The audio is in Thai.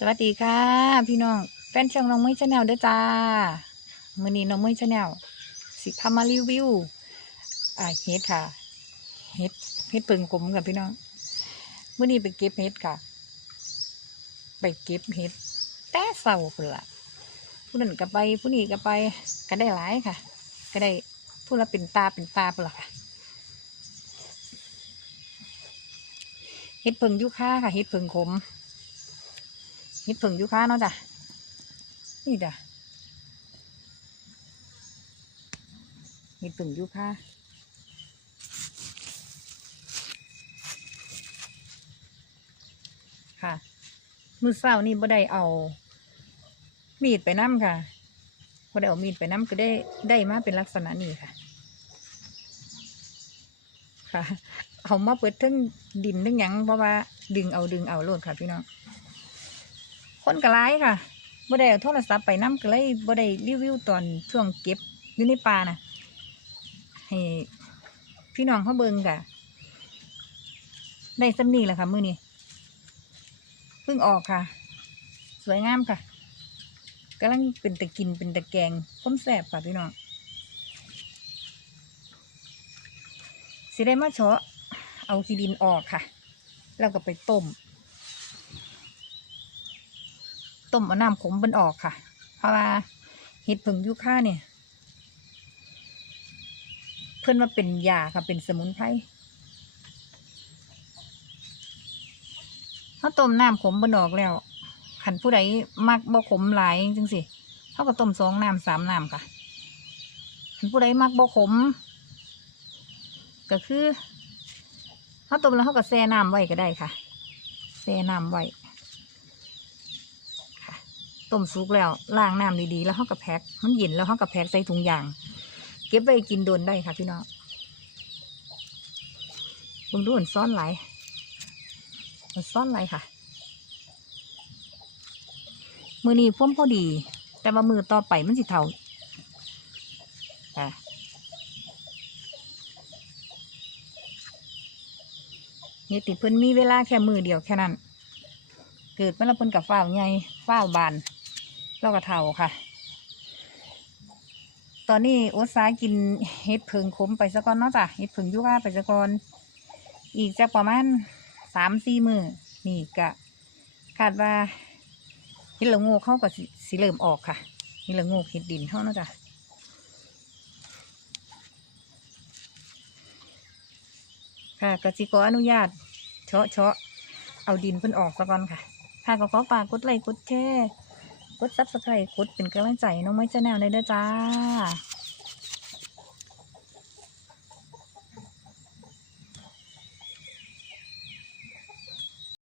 สวัสดีค่ะ พี่น้องแฟนช่องน้องมุ้ยชาแนลเด้อจ้ามื้อนี้น้องมุ้ยชาแนลสิพามารีวิวอ่าเฮ็ดค่ะเฮ็ดเฮ็ดเปิงกลมกับพี่น้องมื้อนี้ไปเก็บเฮ็ดค่ะ ไปเก็บเฮ็ดแต่เศร้าพุ่นละผู้นั้นก็ไปผู้นี้ก็ไปก็ได้หลายค่ะ ก็ได้ผู้ละเป็นตาเป็นตาพุ่นละค่ะเฮ็ดเพิงยุค่าค่ะเฮ็ดเพิงขม เฮ็ดผึ่งยูคาเนาะจ้ะนี่จ้ะเฮ็ดผึ่งยูคาค่ะ มือเศร้านี่บ่ได้เอา มีดไปน้ำค่ะบ่ได้เอามีดไปน้ำก็ได้ได้มาเป็นลักษณะนี้ค่ะ ค่ะ เอามาเปิดทั้งดินทั้งหยังเพราะว่าดึงเอาดึงเอาโลดค่ะพี่น้อง คนก็ร้ายค่ะบ่ได้เอาโทรศัพท์ไปนํก็เลยบ่ได้รีวิวตอนช่วงเก็บอยู่ในป่านะให้พี่น้องเขาเบิ่งค่ะได้สำนีแหละค่ะมือนี้เพิ่งออกค่ะ สวยงามค่ะกำลังเป็นตะกินเป็นตะแกงพ้มแสบค่ะพี่น้องสิได้มาเฉาะเอาขี้ดินออกค่ะ แล้วก็ไปต้ม ต้มเอาน้ำขมมันออกค่ะ เพราะว่าเห็ดผึ่งยูค่าเนี่ย เพื่อนว่าเป็นยาค่ะเป็นสมุนไพรเขาต้มน้ำขมมันออกแล้วขันผู้ใดมักบ่ขมหลายจังสิเขาก็ต้มสองน้ำสามน้ำค่ะขันผู้ใดมักบ่ขม ก็คือเขาต้มแล้วเขาก็แช่น้ำไว้ก็ได้ค่ะแช่น้ำไว้ ต้มสุกแล้วล้างน้ำดีๆแล้วเขาก็แพ็คมันเย็นแล้วเขาก็แพ็คใส่ถุงยาง เก็บไว้กินโดนได้ค่ะพี่น้องบางดูมันซ่อนไหลายมันซ่อนไหลค่ะ มือนี้พ่วมพอดี แต่ว่ามือต่อไปมันสิเท่าค่ะนี่ติดเพิ่นมีเวลาแค่มือเดียวแค่นั้น เกิดมาแล้วเพิ่นกับฝ้าวใหญ่ฝ้าวบาน แล้วก็เท่าค่ะ ตอนนี้โอ๊ตซ้ายกินเห็ดผึ่งขมไปซะก่อนเนาะจ้ะเห็ดผึ่งยุว่าไปซะก่อน อีกจะประมาณสามสี่มือนี่กะคาดว่าเห็ดละงูเข้ากับสีเริ่มออกค่ะเห็ดละงูเห็ดดินเข้าเนาะจ้ะค่ะกสิกรอนุญาตเชาะเชาะเอาดินเพิ่นออกซะก่อนค่ะ ค่ะก็ขอฝากกดไลค์กดแชร์ กดซับสไครต์กดเป็นกำลังใจน้องไม้ชาแนลในเด้อจ้า